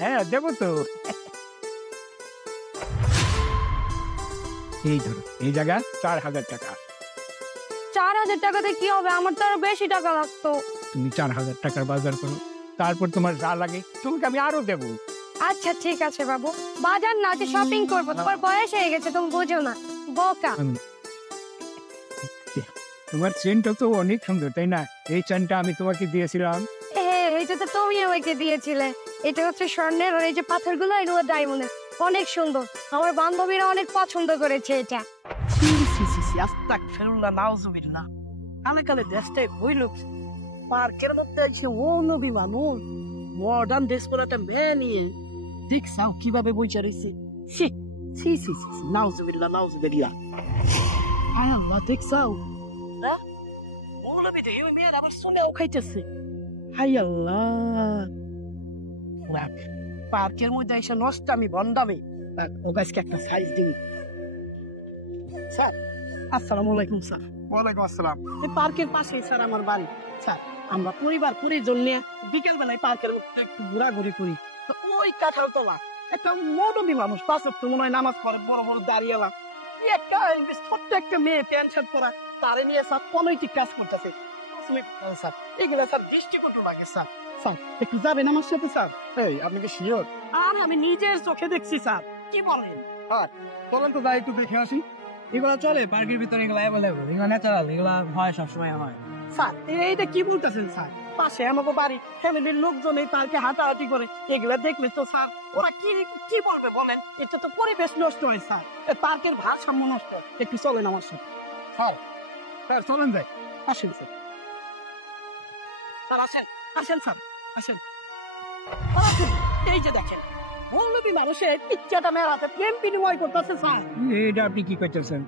হ্যাঁ দেবো তো। এই ধরো, এই জায়গা 4000 টাকা। 4000 টাকাতে কি হবে? আমার তো আরো বেশি টাকা লাগতো। তুমি 4000 টাকার বাজার করো, তারপর তোমার যা লাগে তোমাকে আমি আরো দেবো। আচ্ছা ঠিক আছে বাবু, বাজার না যে শপিং করবো। তোমার বয়স হয়ে গেছে, তুমি বোঝো না, বোকা। তোমার চেনটা তো অনেক সুন্দর, তাই না? এই চেনটা আমি তোমাকে দিয়েছিলাম। এইটা তো তুমি আমাকে দিয়েছিলে। এটা হচ্ছে স্বর্ণের, আর এই যে পাথরগুলো এগুলো ডায়মন্ডের। অনেক সুন্দর, আমার বান্ধবীরা অনেক পছন্দ করেছে এটা। আস্তাগফিরুল্লাহ, নাউজুবিল্লাহ। কালে কালে দেশটাই হইল পার্কের মধ্যে এসে ও নবী মানুষ মডার্ন ড্রেস পরে একটা মেয়ে নিয়ে দেখছাও কিভাবে বইচা রয়েছে। নাউজুবিল্লাহ নাউজুবিল্লাহ। হায় আল্লাহ, দেখছাও ও নবী তো এই মেয়ের আবার শুনেও খাইতেছে। হাই আল্লাহ, পার্কের মধ্যে এসে নষ্টামি বন্দামি। ও গাছকে একটা সাইজ দিন। স্যার আসসালামু আলাইকুম। স্যার ওয়ালাইকুম আসসালাম। এই পার্কের পাশেই স্যার আমার বাড়ি। স্যার আমরা পরিবার পরিজন নিয়ে বিকেল বেলায় পার্কের মধ্যে একটু ঘোরাঘুরি করি। তো ওই কাঁঠাল তলা একটা মৌলবী মানুষ, 5 ওয়াক্ত মনে হয় নামাজ পড়ে, বড় বড় দাঁড়িয়েলা একটা ছোট্ট একটা মেয়ে প্যান্ট শার্ট পরা, তারে নিয়ে স্যার অনৈতিক কাজ করতেছে। স্যার এগুলো স্যার দৃষ্টিকটু লাগে। স্যার স্যার একটু যাবেন আমার সাথে? স্যার এই আপনি কি শিওর? আর আমি নিজের চোখে দেখছি। স্যার কি বলেন? চলেন তো যাই একটু দেখে আসি। এগুলো চলে পার্কের ভিতরে, এগুলো অ্যাভেলেবল, এগুলো ন্যাচারাল, এগুলো হয় সবসময় হয়। স্যার এইটা কি বলতেছেন? স্যার পাশে আমাকে বাড়ি, ফ্যামিলির লোকজন এই পার্কে হাঁটাহাঁটি করে, এগুলা দেখলে তো স্যার ওরা কি কি বলবে বলেন? এটা তো পরিবেশ নষ্ট হয় স্যার, পার্কের ভারসাম্য নষ্ট হয়। একটু চলেন আমার সাথে। স্যার স্যার চলেন যাই। আসেন স্যার, স্যার আসেন আসেন স্যার আসেন। আসেন, এই যে দেখেন মৌলবী মানুষের ইচ্ছাটা মেলাতে প্রেম বিনিময় করতেছে। স্যার এটা আপনি কি করতেছেন?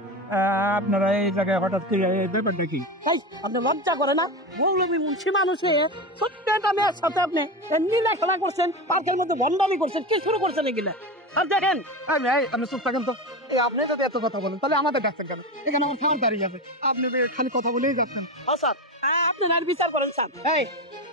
আপনারা এই জায়গায় হঠাৎ করে এই ব্যাপারটা কি? এই আপনি লজ্জা করে না? মৌলবী মুন্সি মানুষে ছোট্ট একটা মেয়ের সাথে আপনি নীলা খেলা করছেন, পার্কের মধ্যে বন্ডামি করছেন, কি শুরু করছেন এগুলা? আর দেখেন আপনি চুপ থাকেন তো। এই আপনি যদি এত কথা বলেন তাহলে আমাদের ডাকতেন কেন? এখানে আমার খাবার দাঁড়িয়ে আছে, আপনি খালি কথা বলেই যাচ্ছেন। স্যার আপনি আর বিচার করেন। স্যার এই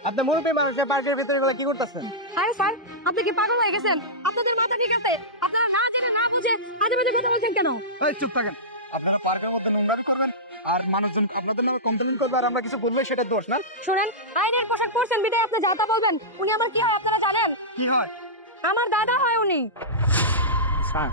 আপনি মুরব্বী মানুষের পার্কের ভিতরে এগুলো কি করতেছেন? আরে স্যার, আপনি কি পাগল হয়ে গেছেন? আপনাদের মাথা ঠিক আছে? আপনারা না জেনে না বুঝে মাঝে মাঝে কথা বলছেন কেন? এই চুপ থাকেন। আপনারা পার্কের মধ্যে নোংরামি করবেন আর মানুষজন আপনাদের নামে কমপ্লেইন করবে, আর আমরা কিছু বললে সেটা দোষ না। শুনেন, আইনের পোশাক পরছেন বিদায় আপনি যা তা বলবেন। উনি আমার কি হয় আপনারা জানেন? কি হয়? আমার দাদা হয় উনি। স্যার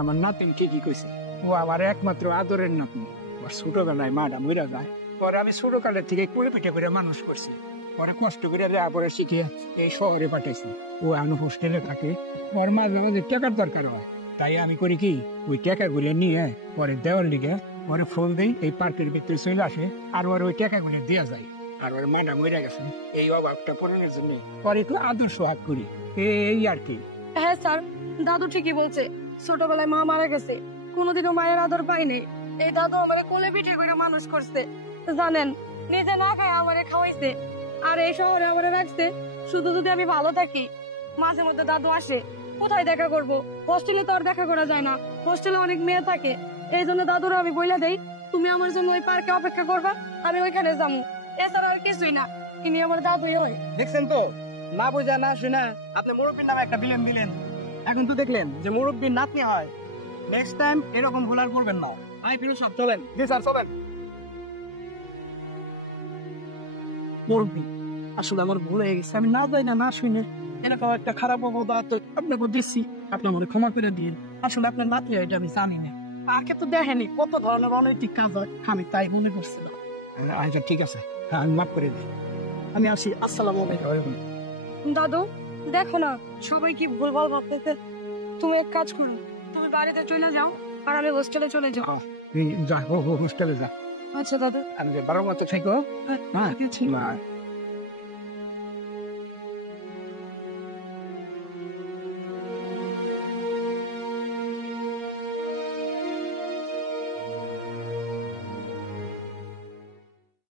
আমার নাতিন ঠিকই কইছে, ও আমার একমাত্র আদরের নাতনি। ওর ছোটবেলায় মাটা মইরা যায়, পরে আমি ছোটকালের থেকে কুড়ে পিঠে করে মানুষ করছি, পরে কষ্ট করে লেখাপড়া শিখে এই শহরে পাঠাইছি। ও এখন হোস্টেলে থাকে, ওর মাঝে মাঝে টাকার দরকার হয়, তাই আমি করি কি ওই টাকাগুলো নিয়ে পরে দেওয়ার লিগে পরে ফোন দিই, এই পার্কের ভিতরে চলে আসে আর ওর ওই টাকাগুলো দেওয়া যায়। আর ওর মাটা মইরা গেছে, এই অভাবটা পূরণের জন্য পরে একটু আদর সোহাগ করি, এই আর কি। হ্যাঁ স্যার, দাদু ঠিকই বলছে। ছোটবেলায় মা মারা গেছে, কোনোদিনও মায়ের আদর পাইনি। এই দাদু আমারে কোলে পিঠে করে মানুষ করছে, জানেন, নিজে না খায় আমারে খাওয়াইছে, আর এই শহরে আমারে রাখছে শুধু যদি আমি ভালো থাকি। মাঝে মধ্যে দাদু আসে, কোথায় দেখা করব? হোস্টেলে তো আর দেখা করা যায় না, হোস্টেলে অনেক মেয়ে থাকে। এই জন্য দাদুরা আমি বইলা দেই, তুমি আমার জন্য ওই পার্কে অপেক্ষা করবা, আমি ওইখানে যাবো। এছাড়া আর কিছুই না, ইনি আমার দাদুই হয়। দেখছেন তো, না বুঝা না শুনা আপনি মুরব্বীর নামে একটা বিলেন দিলেন। এখন তো দেখলেন যে মুরব্বীর নাতনি হয়। নেক্সট টাইম এরকম ভুল আর করবেন না। আই ফিরো সব চলেন। জি স্যার চলেন। মুরব্বী আসলে আমার ভুল হয়ে গেছে, আমি না যাই না শুনে এরকম একটা খারাপ অবদান আপনাকে দিচ্ছি, আপনি আমার ক্ষমা করে দিন। আসলে আপনার নাতনি এটা আমি জানি না, আগে তো দেখেনি কত ধরনের অনৈতিক কাজ হয়, আমি তাই মনে করছিলাম। আচ্ছা ঠিক আছে, আমি মাফ করে দিই। আমি আসি, আসসালামু আলাইকুম। দাদু দেখো না, সবাই কি ভুলভাল ভাবতেছে। তুমি এক কাজ করো, তুমি বাড়িতে চলে যাও আর আমি হোস্টেলে চলে যাও। যা হোস্টেলে যা। আচ্ছা দাদু। আমি বারো মতো থাকো। হ্যাঁ, ঠিক আছে।